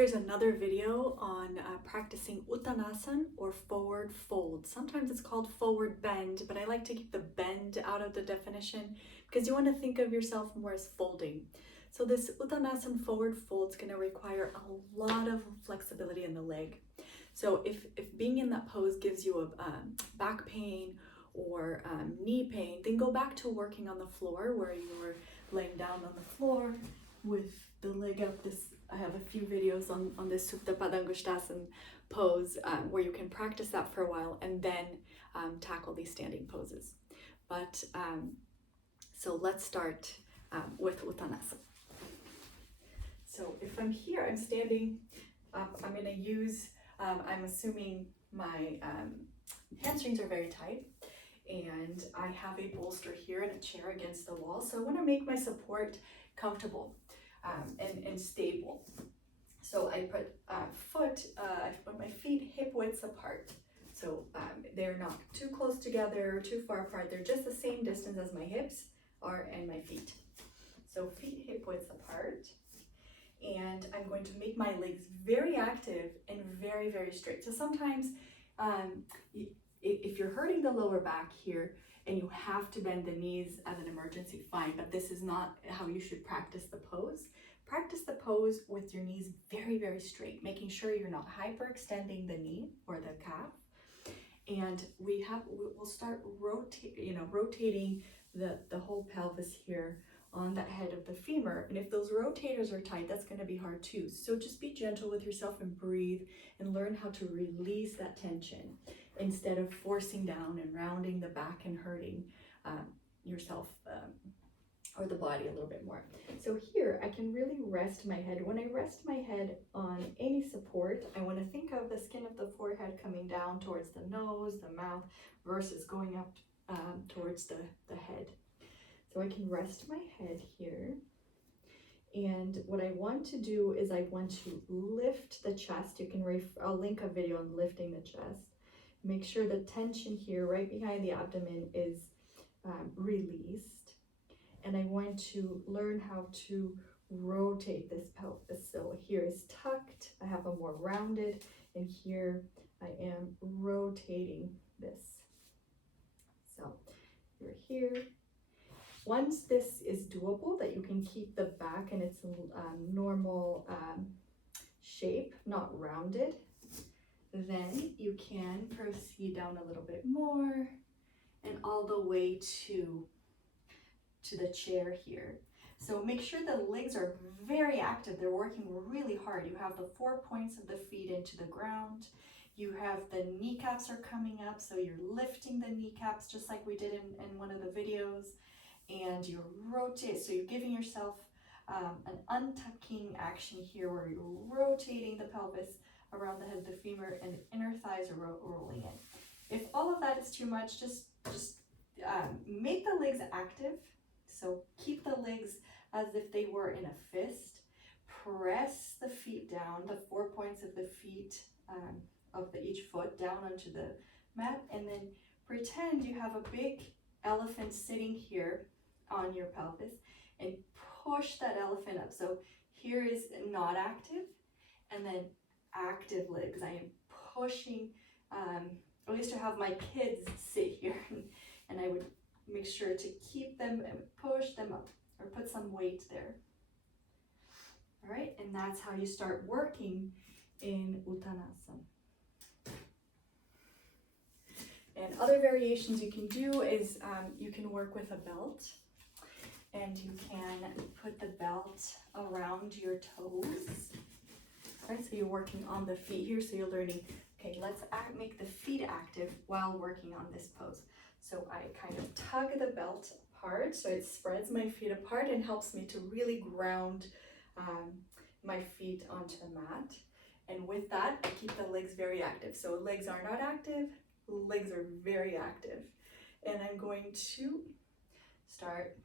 Here's another video on practicing Uttanasana or forward fold. Sometimes it's called forward bend, but I like to keep the bend out of the definition because you want to think of yourself more as folding. So this Uttanasana forward fold is going to require a lot of flexibility in the leg. So if being in that pose gives you a back pain or knee pain, then go back to working on the floor where you're laying down on the floor with the leg up. I have a few videos on this Supta Padangusthasana pose where you can practice that for a while and then tackle these standing poses. But so let's start with Uttanasana. So if I'm here, I'm standing up, I'm going to use, I'm assuming my hamstrings are very tight and I have a bolster here and a chair against the wall. So I want to make my support comfortable and stable. So I put I put my feet hip widths apart. So they're not too close together or too far apart. They're just the same distance as my hips are and my feet. So feet hip widths apart. And I'm going to make my legs very active and very, very straight. So sometimes if you're hurting the lower back here and you have to bend the knees as an emergency, fine, but this is not how you should practice the pose. Practice the pose with your knees very, very straight, making sure you're not hyperextending the knee or the calf. And we'll start rotating the whole pelvis here on the head of the femur. And if those rotators are tight, that's going to be hard too. So just be gentle with yourself and breathe and learn how to release that tension instead of forcing down and rounding the back and hurting yourself or the body a little bit more. So here I can really rest my head. When I rest my head on any support, I want to think of the skin of the forehead coming down towards the nose, the mouth, versus going up towards the head. So I can rest my head here. And what I want to do is I want to lift the chest. I'll link a video on lifting the chest. Make sure the tension here right behind the abdomen is released. And I want to learn how to rotate this pelvis. So here is tucked, I have a more rounded, and here I am rotating this. So you're here. Once this is doable, that you can keep the back in its normal shape, not rounded, then you can proceed down a little bit more and all the way to the chair here. So make sure the legs are very active. They're working really hard. You have the 4 points of the feet into the ground. You have the kneecaps are coming up, so you're lifting the kneecaps just like we did in one of the videos. And you're so you're giving yourself an untucking action here where you're rotating the pelvis around the head of the femur and the inner thighs are rolling in. If all of that is too much, just make the legs active. So keep the legs as if they were in a fist. Press the feet down, the 4 points of the feet each foot down onto the mat, and then pretend you have a big elephant sitting here on your pelvis and push that elephant up. So here is not active and then active legs. I am pushing. I used to have my kids sit here and I would make sure to keep them and push them up or put some weight there. All right, and that's how you start working in Uttanasana. And other variations you can do is you can work with a belt and you can put the belt around your toes. All right, so you're working on the feet here, so you're learning, okay, let's make the feet active while working on this pose. So I kind of tug the belt apart so it spreads my feet apart and helps me to really ground my feet onto the mat. And with that, I keep the legs very active. So legs are not active, legs are very active. And I'm going to start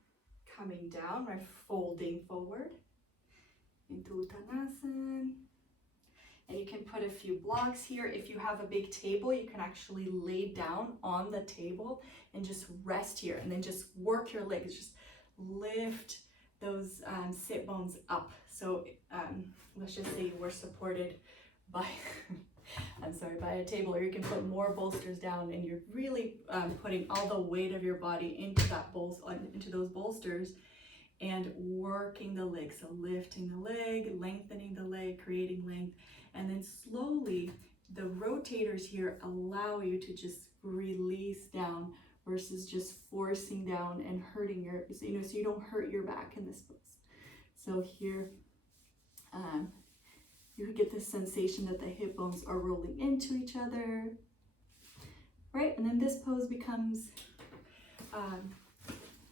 coming down, right, folding forward into Uttanasana. And you can put a few blocks here. If you have a big table, you can actually lay down on the table and just rest here and then just work your legs. Just lift those sit bones up. So let's just say you were supported by, I'm sorry, by a table, or you can put more bolsters down, and you're really putting all the weight of your body into that into those bolsters, and working the leg. So lifting the leg, lengthening the leg, creating length, and then slowly the rotators here allow you to just release down versus just forcing down and hurting your, so you don't hurt your back in this pose. So here, you get this sensation that the hip bones are rolling into each other, right? And then this pose becomes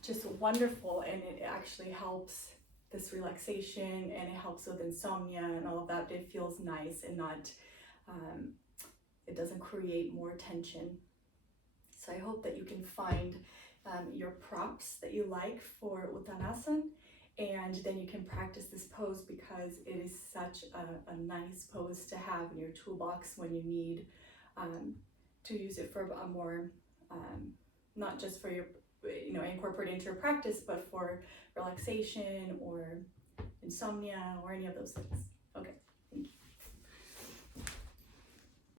just wonderful, and it actually helps this relaxation, and it helps with insomnia and all of that. It feels nice and not, it doesn't create more tension. So I hope that you can find your props that you like for Uttanasana, and then you can practice this pose, because it is such a nice pose to have in your toolbox when you need to use it for a more, not just for your, incorporate into your practice, but for relaxation or insomnia or any of those things.